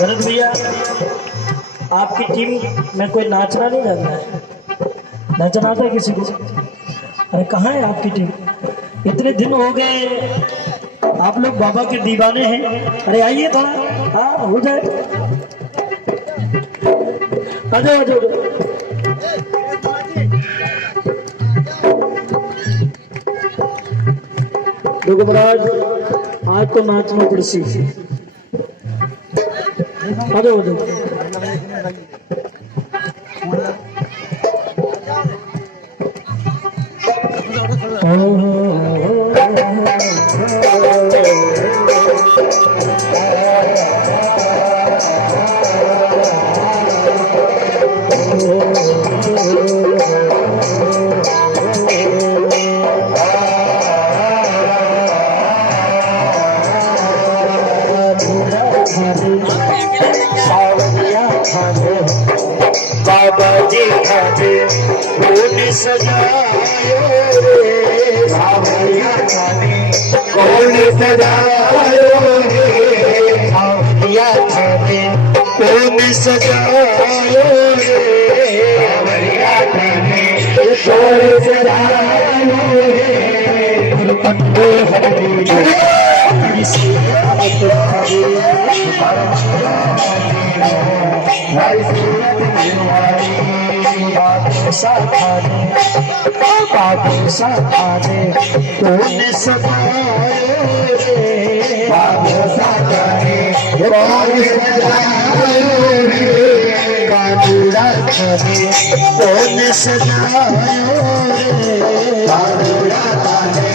भरत भैया, आपकी टीम में कोई नाचना नहीं जानता है? नाचना आता है किसी को? अरे कहाँ है आपकी टीम? इतने दिन हो गए, आप लोग बाबा के दीवाने हैं। अरे आइए थोड़ा, हाँ हो जाए। आ जाओ आ जाओ। देखो महाराज, आज तो नाचना पड़सी। आ जाओ आ जाओ। बाबा जी खाते कौन सजायो रे, सावरिया खाते कौन सजायो रे, सावरिया खाते कौन सजायो रे, सावरिया खाते कौन सजायो रे, गुरुपंडे हरि साखाने कौन सजायो रे, कौन सजायो रे, कानूरा खाने कौन सजायो रे, कानूरा खाने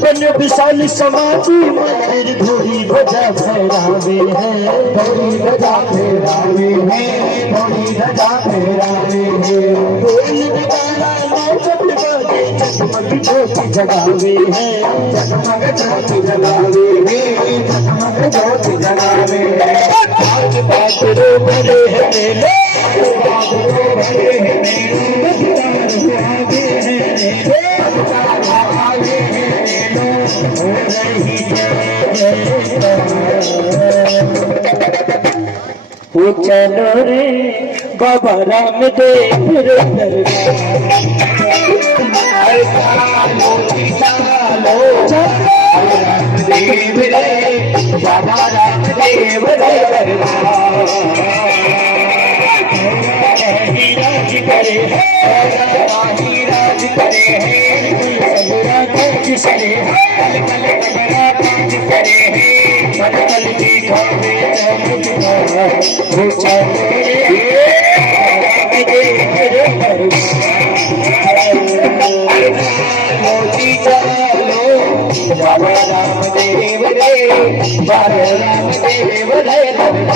कौन विशाल समाधि मंदिर धोरी बजा फहरावे हैं, धोरी बजा फहरावे हैं, धोरी बजा फहरावे हैं, ढोल नगाड़ा मौजत बाजे जगमग ज्योति जगावे हैं, जगमग ज्योति जगावे हैं, जगमग ज्योति जगावे हैं। आज बात रो भरे हैं मेले, बात रो भरे हैं मेले, आगे हैं आगे हैं वो चलो रे बाबा रामदेव रे रामदेव रे बाबा रामदेव रे राज करे राज करे सरे कल कल करे पल की खावे चमत्कार वो मोती चलो बाबा रामदेव रे बाबा रामदेव रे बाबा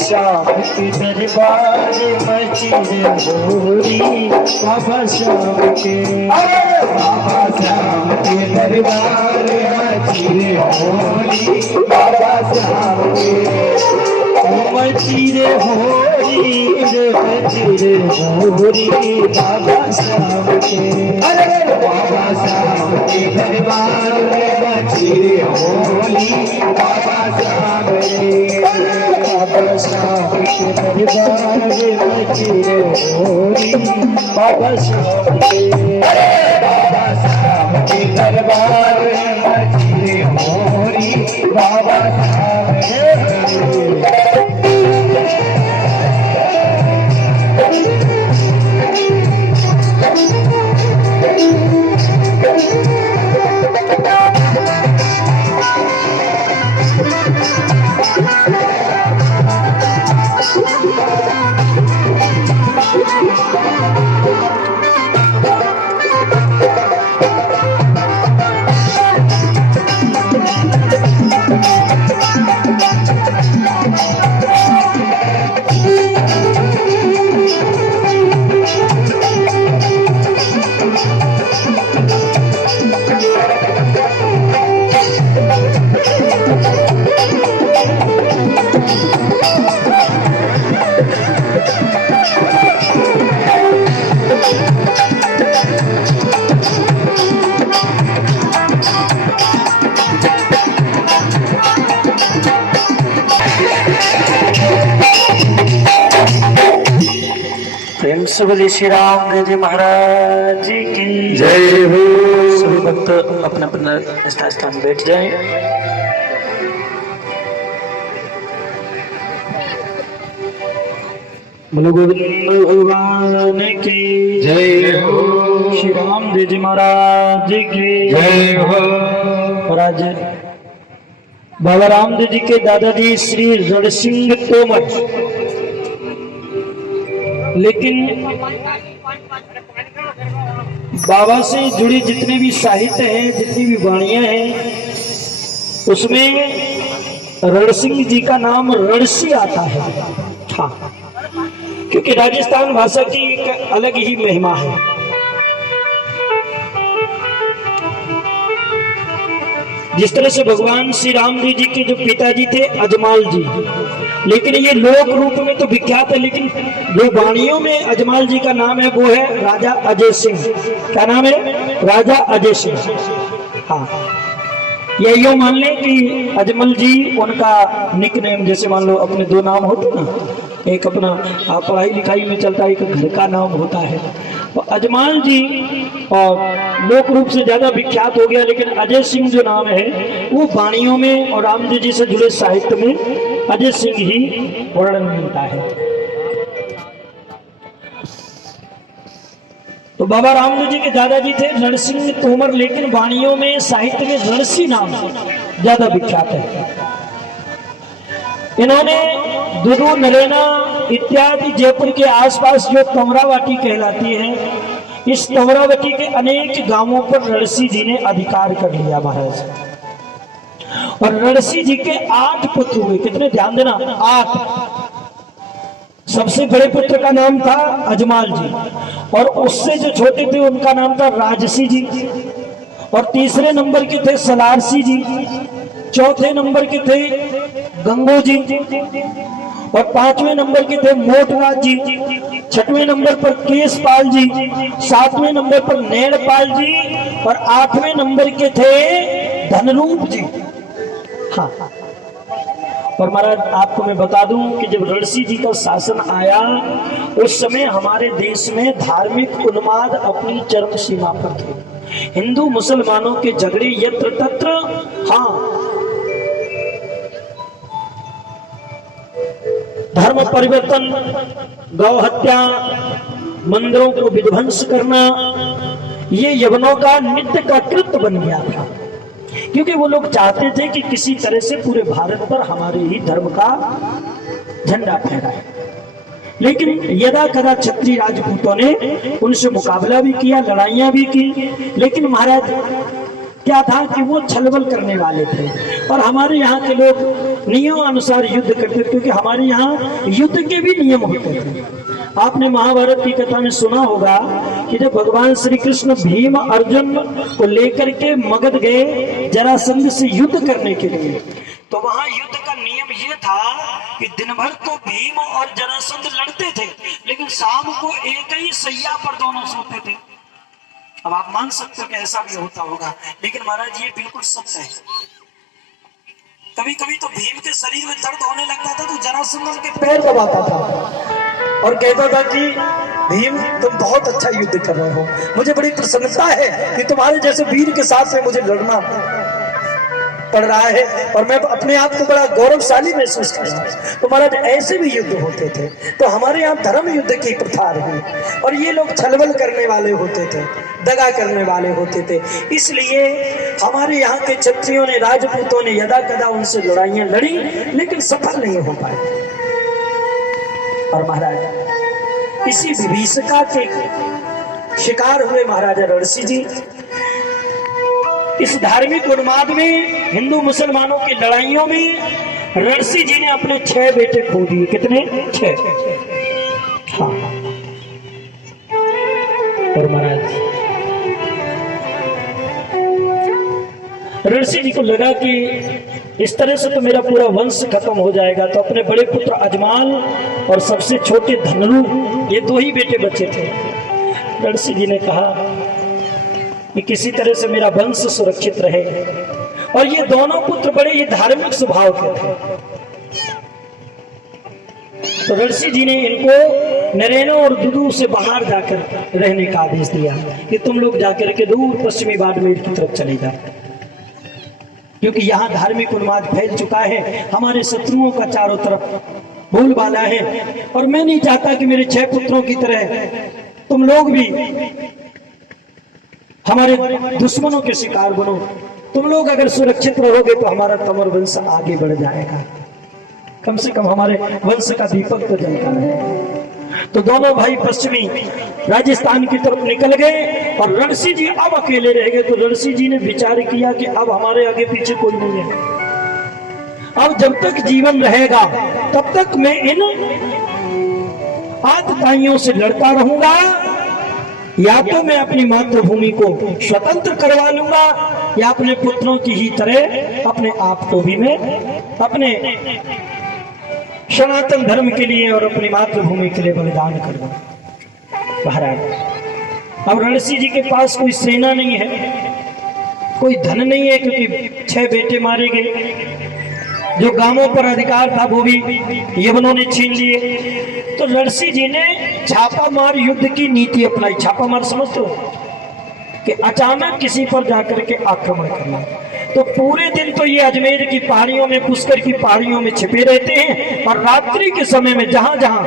श्याम के दरबार मचीर भोरी बाबा श्याम के दरबार मचीर भोरी बाबा श्याम के मचीर भोरी मचीर भोरी बाबा श्याम के बाबा श्याम के दरबार मचीर भोरी बाबा श्याम के बाबा श्याम के दरबार मचीर भोरी बाबा श्याम के बाबा श्याम के दरबार मचीर भोरी बाबा श्याम के प्रेम से बोलिए श्री राम जी महाराज की जय हो। सभी भक्त अपना अपना स्थान बैठ जाएं। बोलो गोविंद भगवान की जय हो। श्री राम जी महाराज की जय हो। और आज बाबा रामदेव जी के दादाजी श्री रणसिंह तोमर, लेकिन बाबा से जुड़ी जितने भी साहित्य हैं, जितनी भी वाणियां हैं, उसमें रणसिंह जी का नाम रणसी आता है। हाँ, क्योंकि राजस्थान भाषा की एक अलग ही महिमा है। जिस तरह से भगवान श्री रामदेव जी के जो पिताजी थे अजमाल जी, लेकिन ये लोक रूप में तो विख्यात है, लेकिन जो वाणियों में अजमाल जी का नाम है वो है राजा अजय सिंह। क्या नाम है? राजा अजय सिंह। हाँ, या यूं मान लें कि अजमल जी उनका निक नेम, जैसे मान लो अपने दो नाम होते ना, एक अपना पढ़ाई लिखाई में चलता है, एक घर का नाम होता है। तो अजमाल जी और लोक रूप से ज्यादा विख्यात हो गया, लेकिन अजय सिंह जो नाम है वो वाणियों में और रामदेव जी से जुड़े साहित्य में अजय सिंह ही वर्णन मिलता है। तो बाबा रामदेव जी के दादाजी थे रणसिंह तोमर, लेकिन वाणियों में साहित्य में रणसी नाम ज्यादा विख्यात है। इन्होंने दुदू, नरेना इत्यादि जयपुर के आसपास जो तमरावती कहलाती है, इस तमरावती के अनेक गांवों पर रणसी जी ने अधिकार कर लिया महाराज। और रणसी जी के 8 पुत्र हुए। कितने? ध्यान देना, 8। सबसे बड़े पुत्र का नाम था अजमाल जी, और उससे जो छोटे थे उनका नाम था राजसी जी, और तीसरे नंबर के थे सलारसी जी, चौथे नंबर के थे गंगो जी, और पांचवें नंबर के थे मोटराज जी, छठवें नंबर पर केशपाल जी, सातवें नंबर पर नैणपाल जी, और आठवें नंबर के थे धनरूप जी। हाँ, और महाराज आपको मैं बता दूं कि जब रणसी जी का शासन आया उस समय हमारे देश में धार्मिक उन्माद अपनी चरम सीमा पर थे। हिंदू मुसलमानों के झगड़े यत्र तत्र, हाँ, धर्म परिवर्तन, गौ हत्या, मंदिरों को विध्वंस करना, ये यवनों का नित्य का कृत्य बन गया था, क्योंकि वो लोग चाहते थे कि किसी तरह से पूरे भारत पर हमारे ही धर्म का झंडा फहराए। लेकिन यदा कदा क्षत्रिय राजपूतों ने उनसे मुकाबला भी किया, लड़ाइयां भी की, लेकिन महाराज क्या था कि वो छलबल करने वाले थे, और हमारे यहाँ के लोग नियम अनुसार युद्ध करते थे, क्योंकि हमारे यहाँ युद्ध के भी नियम होते थे। आपने महाभारत की कथा में सुना होगा कि जब भगवान श्री कृष्ण भीम अर्जुन को लेकर के मगध गए जरासंध से युद्ध करने के लिए, तो वहां युद्ध का नियम ये था कि दिन भर तो भीम और जरासंध लड़ते थे, लेकिन शाम को एक ही सैया पर दोनों सोते थे। अब आप मान सकते हो कि ऐसा भी होता होगा, लेकिन महाराज ये बिल्कुल सत्य है। कभी कभी तो भीम के शरीर में दर्द होने लगता था तो जरासंध उनके पैर दबाता था और कहता था कि भीम तुम बहुत अच्छा युद्ध कर रहे हो, मुझे बड़ी प्रसन्नता है कि तुम्हारे जैसे वीर के साथ में मुझे लड़ना पड़ रहा है, और मैं अपने आप को बड़ा गौरवशाली महसूस कर रहा हूँ। तो महाराज ऐसे भी युद्ध होते थे। तो हमारे यहाँ धर्म युद्ध की प्रथा रही, और ये लोग छलबल करने वाले होते थे, दगा करने वाले होते थे, इसलिए हमारे यहाँ के क्षत्रियों ने, राजपूतों ने यदा कदा उनसे लड़ाइयां लड़ी, लेकिन सफल नहीं हो पाए। और महाराज इसी विभीषिका के शिकार हुए महाराजा रणसी जी। इस धार्मिक उन्माद में, हिंदू मुसलमानों की लड़ाइयों में रणसी जी ने अपने 6 बेटे खो दिए। कितने? 6। हाँ। और महाराज रणसी जी को लगा कि इस तरह से तो मेरा पूरा वंश खत्म हो जाएगा, तो अपने बड़े पुत्र अजमाल और सबसे छोटे धनरू, ये 2 ही बेटे बचे थे। रणसी जी ने कहा कि किसी तरह से मेरा वंश सुरक्षित रहे, और ये दोनों पुत्र बड़े ही धार्मिक स्वभाव के थे। तो रणसी जी ने इनको नरेनो और दुदू से बाहर जाकर रहने का आदेश दिया कि तुम लोग जाकर के दूर पश्चिमी बाड़मेर की तरफ चले जाओ, क्योंकि यहाँ धार्मिक उन्माद फैल चुका है, हमारे शत्रुओं का चारों तरफ बोलबाला है, और मैं नहीं चाहता कि मेरे 6 पुत्रों की तरह तुम लोग भी हमारे दुश्मनों के शिकार बनो। तुम लोग अगर सुरक्षित रहोगे तो हमारा तंवर वंश आगे बढ़ जाएगा, कम से कम हमारे वंश का दीपक तो जलता है। तो दोनों भाई पश्चिमी राजस्थान की तरफ निकल गए, और रणसी जी अब अकेले रह गए। तो रणसी जी ने विचार किया कि अब हमारे आगे पीछे कोई नहीं है, अब जब तक जीवन रहेगा तब तक मैं इन आतताइयों से लड़ता रहूंगा, या तो मैं अपनी मातृभूमि को स्वतंत्र करवा लूंगा, या अपने पुत्रों की ही तरह अपने आप को भी मैं अपने सनातन धर्म के लिए और अपनी मातृभूमि के लिए बलिदान कर दूंगा। महाराज अब रणसी जी के पास कोई सेना नहीं है, कोई धन नहीं है, क्योंकि 6 बेटे मारे गए, जो गांवों पर अधिकार था वो भी यवनों ने छीन लिए। तो रणसी जी ने छापामार युद्ध की नीति अपनाई। छापामार समझते हो कि अचानक किसी पर जाकर के आक्रमण करना। तो पूरे दिन तो ये अजमेर की पहाड़ियों में, पुष्कर की पहाड़ियों में छिपे रहते हैं, और रात्रि के समय में जहां जहां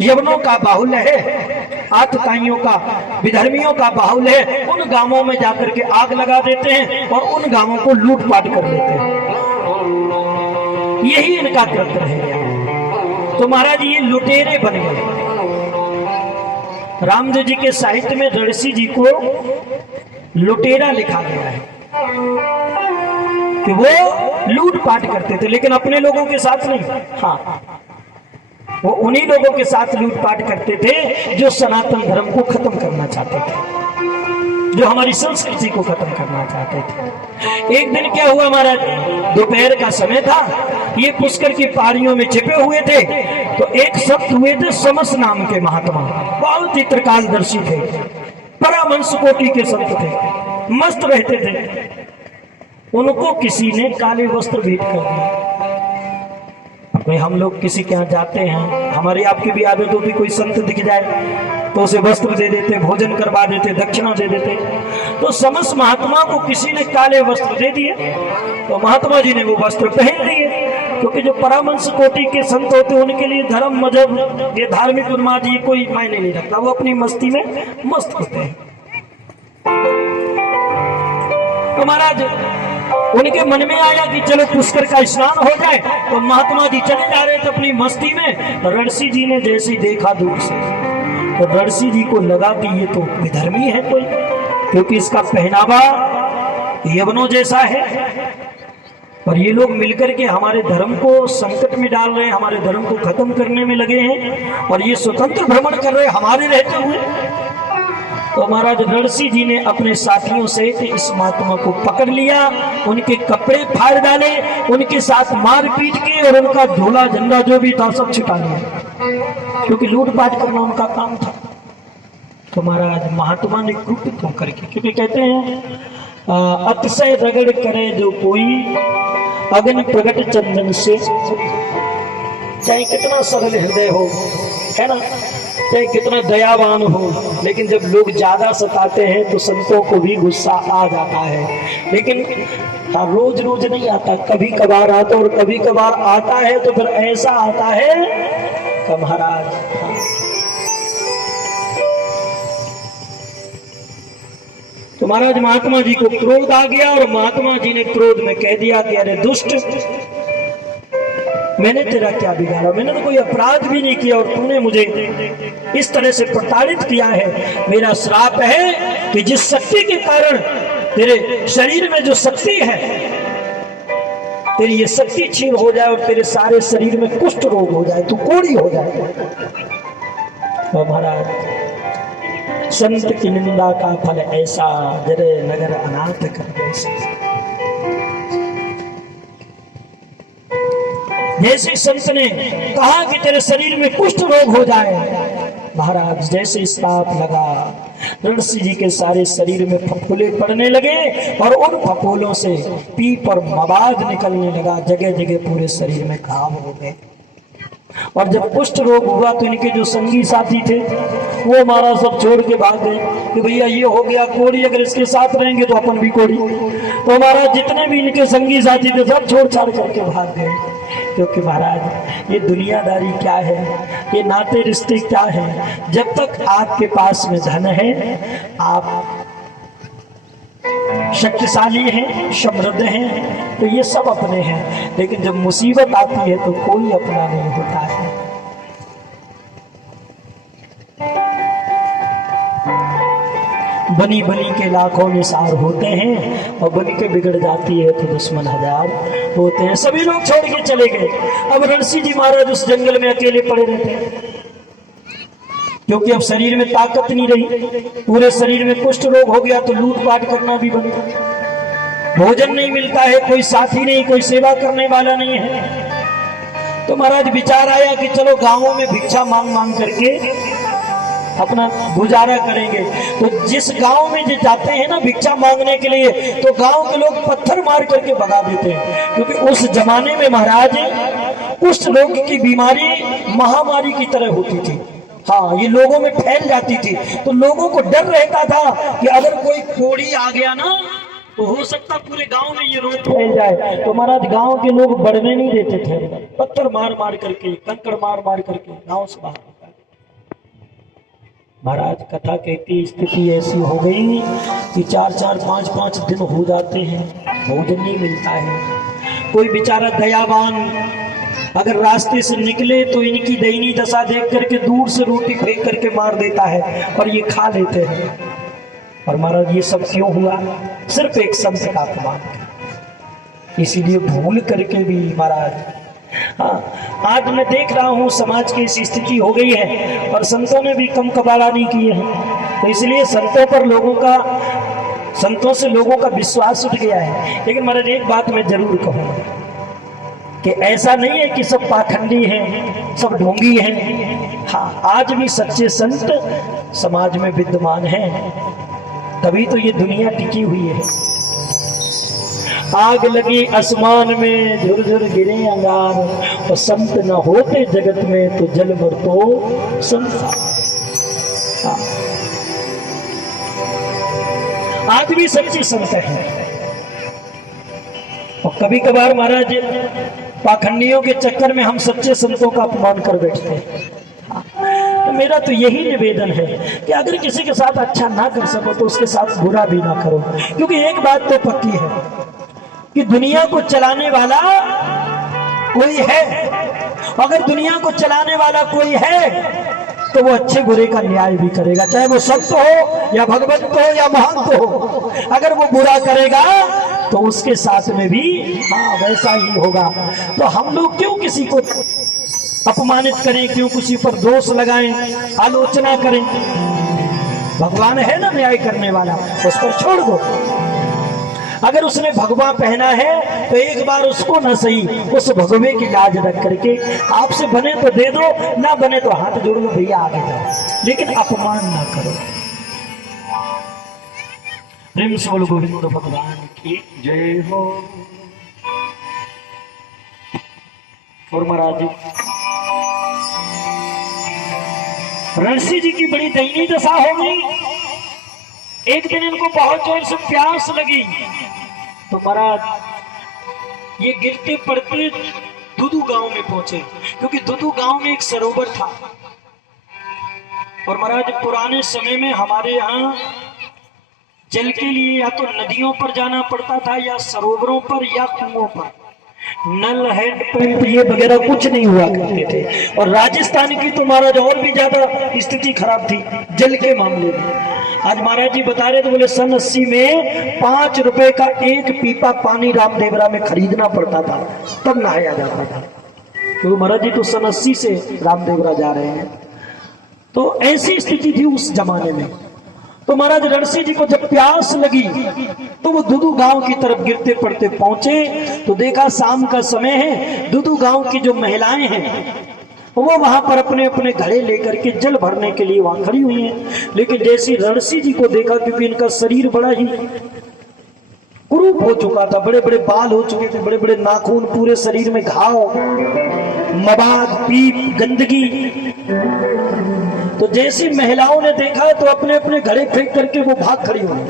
यवनों का बाहुल्य है, आतताइयों का, विधर्मियों का बाहुल्य है, उन गांवों में जाकर के आग लगा देते हैं और उन गांवों को लूटपाट कर लेते हैं। यही इनका कृत्य है। तो महाराज ये लुटेरे बन गए। रामदेव जी के साहित्य में रणसी जी को लुटेरा लिखा गया है कि वो लूटपाट करते थे, लेकिन अपने लोगों के साथ नहीं। हाँ, वो उन्हीं लोगों के साथ लूटपाट करते थे जो सनातन धर्म को खत्म करना चाहते थे, जो हमारी संस्कृति को खत्म करना चाहते थे। एक दिन क्या हुआ महाराज, दोपहर का समय था, ये पुष्कर की पहाड़ियों में छिपे हुए थे, तो एक संत हुए थे समस नाम के महात्मा, बहुत ही त्रिकालदर्शी थे, परामंश कोटि के संत थे, मस्त रहते थे। उनको किसी ने काले वस्त्र भेंट कर दिए। भाई हम लोग किसी के यहाँ जाते हैं, हमारी आपकी भी आदत होती, कोई संत दिख जाए तो उसे वस्त्र दे देते, भोजन करवा देते, दक्षिणा दे देते। तो समस्त महात्मा को किसी ने काले वस्त्र दे दिए, तो महात्मा जी ने वो वस्त्र पहन लिए, क्योंकि जो परामंश कोटि के संत होते हैं उनके लिए धर्म मजहब ये धार्मिक उन्माद ये कोई मायने नहीं रखता, वो अपनी मस्ती में मस्त होते हैं। तो महाराज उनके मन में आया कि चलो पुष्कर का स्नान हो जाए, तो महात्मा जी चले जा रहे थे अपनी मस्ती में। ऋषि जी ने जैसे ही देखा दूर से, तो ऋषि जी को लगा कि ये तो विधर्मी है कोई, क्योंकि इसका पहनावा यवनों जैसा है, और ये लोग मिलकर के हमारे धर्म को संकट में डाल रहे हैं, हमारे धर्म को खत्म करने में लगे हैं, और ये स्वतंत्र भ्रमण कर रहे हैं हमारे रहते हुए। तो महाराज ऋषि जी ने अपने साथियों से इस महात्मा को पकड़ लिया, उनके कपड़े फाड़ डाले, उनके साथ मारपीट की, और उनका झोला झंडा जो भी था सब छिपा लिया, क्योंकि लूटपाट करना उनका काम था। तो महाराज महात्मा ने क्रुद्ध होकर के, क्योंकि कहते हैं अतिशय रगड़ करे जो कोई अग्नि प्रगट चंदन से, चाहे कितना सरल हृदय हो, है ना, चाहे कितना दयावान हो, लेकिन जब लोग ज्यादा सताते हैं तो संतों को भी गुस्सा आ जाता है। लेकिन रोज रोज नहीं आता, कभी कभार आता, और कभी कभार आता है तो फिर ऐसा आता है कि महाराज तो महाराज महात्मा जी को क्रोध आ गया, और महात्मा जी ने क्रोध में कह दिया कि अरे दुष्ट, मैंने तेरा क्या बिगाड़ा, मैंने तो कोई अपराध भी नहीं किया, और तूने मुझे इस तरह से प्रताड़ित किया है। मेरा श्राप है कि जिस शक्ति के कारण तेरे शरीर में जो शक्ति है, तेरी ये शक्ति छीन हो जाए और तेरे सारे शरीर में कुष्ठ रोग हो जाए, तू कोढ़ी हो जाए। तो महाराज संत की निंदा का फल ऐसा, जरे नगर अनाथ कर जैसे। जैसे संत ने कहा कि तेरे शरीर में कुष्ठ रोग हो जाए, महाराज जैसे श्राप लगा, ऋषि जी के सारे शरीर में फफूले पड़ने लगे, और उन फफूलों से पीप और मवाद निकलने लगा, जगह जगह पूरे शरीर में घाव हो गए। और जब कुष्ठ रोग हुआ तो इनके जो संगी साथी थे वो हमारा सब छोड़ के भाग गए कि भैया ये हो गया कोढ़ी, अगर इसके साथ रहेंगे तो अपन भी कोढ़ी। तो हमारा जितने भी इनके संगी साथी थे सब छोड़ छाड़ करके भाग गए, क्योंकि महाराज ये दुनियादारी क्या है, ये नाते रिश्ते क्या है। जब तक आपके पास में धन है, आप शक्तिशाली हैं, समृद्ध हैं, तो ये सब अपने हैं, लेकिन जब मुसीबत आती है तो कोई अपना नहीं होता है। बनी बनी के लाखों निसार होते हैं, और बनी के बिगड़ जाती है तो दुश्मन हजार होते हैं। सभी लोग छोड़ के चले गए। अब ऋषि जी महाराज उस जंगल में अकेले पड़े रहते हैं, क्योंकि अब शरीर में ताकत नहीं रही, पूरे शरीर में कुष्ठ रोग हो गया, तो लूटपाट करना भी बंद, भोजन नहीं मिलता है, कोई साथी नहीं, कोई सेवा करने वाला नहीं है। तो महाराज विचार आया कि चलो गांवों में भिक्षा मांग मांग करके अपना गुजारा करेंगे। तो जिस गांव में जो जाते हैं ना भिक्षा मांगने के लिए, तो गांव के लोग पत्थर मार करके भगा देते हैं, क्योंकि उस जमाने में महाराज कुष्ठ रोग की बीमारी महामारी की तरह होती थी। हाँ, ये लोगों में फैल जाती थी, तो लोगों को डर रहता था कि अगर कोई कोढ़ी आ गया ना तो हो सकता पूरे गांव में ये रोग फैल जाए। तो महाराज गांव के लोग बढ़ने नहीं देते थे, पत्थर मार मार करके, कंकड़ मार मार करके गांव से बाहर। महाराज कथा कहती स्थिति ऐसी हो गई कि 4-4, 5-5 दिन हो जाते हैं, भोजन नहीं मिलता है। कोई बेचारा दयावान अगर रास्ते से निकले तो इनकी दयनीय दशा देख करके दूर से रोटी फेंक करके मार देता है, और ये खा लेते हैं। और महाराज ये सब क्यों हुआ? सिर्फ एक संत का अपमान, इसीलिए भूल करके भी महाराज हाँ, आज मैं देख रहा हूँ समाज की ऐसी स्थिति हो गई है और संतों ने भी कम कबाड़ा नहीं किए हैं, तो इसलिए संतों से लोगों का विश्वास उठ गया है। लेकिन महाराज एक बात मैं जरूर कहूँगा कि ऐसा नहीं है कि सब पाखंडी हैं, सब ढोंगी हैं। हाँ, आज भी सच्चे संत समाज में विद्यमान हैं, तभी तो ये दुनिया टिकी हुई है। आग लगी आसमान में, झुरझुर गिरे अंगार, और संत न होते जगत में तो जल भर तो संसार। हाँ, आज भी सच्चे संत हैं। और कभी कभार महाराज पाखंडियों के चक्कर में हम सच्चे संतों का अपमान कर बैठते हैं। तो मेरा तो यही निवेदन है कि अगर किसी के साथ अच्छा ना कर सको तो उसके साथ बुरा भी ना करो, क्योंकि एक बात तो पक्की है कि दुनिया को चलाने वाला कोई है। अगर दुनिया को चलाने वाला कोई है तो वो अच्छे बुरे का न्याय भी करेगा, चाहे वो संत हो या भगवंत हो या महंत हो। अगर वो बुरा करेगा तो उसके साथ में भी हाँ वैसा ही होगा। तो हम लोग क्यों किसी को अपमानित करें, क्यों किसी पर दोष लगाएं, आलोचना करें? भगवान है ना न्याय करने वाला, उस पर छोड़ दो। अगर उसने भगवा पहना है तो एक बार उसको न सही उस भगवे की लाज रख करके आपसे बने तो दे दो, ना बने तो हाथ जोड़ लो, भैया आगे जाओ, लेकिन अपमान ना करो। प्रेम से बोलो गोविंद भगवान की जय हो। और महाराज रणसी जी की बड़ी दयनीय दशा हो गई। एक दिन इनको बहुत जोर से प्यास लगी तो महाराज ये गिरते पड़ते दुदू गांव में पहुंचे, क्योंकि दुदू गांव में एक सरोवर था। और महाराज पुराने समय में हमारे यहाँ जल के लिए या तो नदियों पर जाना पड़ता था या सरोवरों पर या कुओं पर। नल हैंडपंप ये वगैरह कुछ नहीं हुआ करते थे। और राजस्थान की तो महाराज और भी ज्यादा स्थिति खराब थी जल के मामले में। आज महाराज जी बता रहे थे, बोले सन 80 में 5 रुपए का एक पीपा पानी रामदेवरा में खरीदना पड़ता था, तब नहाया जाता था। तो महाराज जी तो सन 80 से रामदेवरा जा रहे हैं, तो ऐसी स्थिति थी उस जमाने में। तो महाराज रणसी जी को जब प्यास लगी तो वो दुदू गांव की तरफ गिरते पड़ते पहुंचे तो देखा शाम का समय है, दुदू गांव की जो महिलाएं हैं वो वहां पर अपने अपने घड़े लेकर के जल भरने के लिए वहां खड़ी हुई हैं। लेकिन जैसे रणसी जी को देखा, क्योंकि इनका शरीर बड़ा ही कुरूप हो चुका था, बड़े बड़े बाल हो चुके थे, बड़े बड़े नाखून, पूरे शरीर में घाव, मवाद, पीप, गंदगी। तो जैसी महिलाओं ने देखा तो अपने अपने घड़े फेंक करके वो भाग खड़ी हुई।